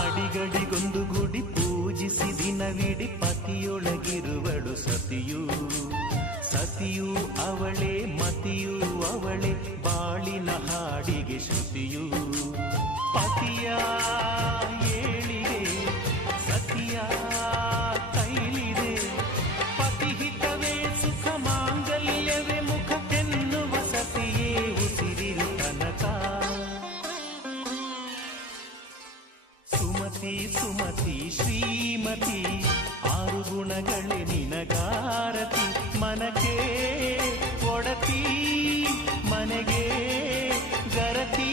ಅಡಿಗಡಿಗೊಂದು ಗುಡಿ ಪೂಜಿಸಿ ದಿನವಿಡಿ ಪತಿಯೊಳಗಿರುವಳು ಸತಿಯು. ಸತಿಯು ಅವಳೆ ಮತಿಯು ಅವಳೆ ಬಾಳಿನ ಹಾಡಿಗೆ ಶ್ರುತಿಯು. ಪತಿಯ ಏಳಿಗೆ ಸತಿಯ ಕೈಲಿದೆ. ಪತಿಹಿತವೇ ಸುಖ ಮಾಂಗಲ್ಯವೇ ಮುಖಕ್ಕೆನ್ನುವ ಸತಿಯೇ ಉಸಿರಿರು ತನಕ. ಸುಮತಿ ಸುಮತಿ ಶ್ರೀಮತಿ ಆರು ಗುಣಗಳೇ ನಿನಗಾರತಿ. ಮನಕ್ಕೆ ಒಡತಿ ಮನೆಗೆ ಗರತಿ.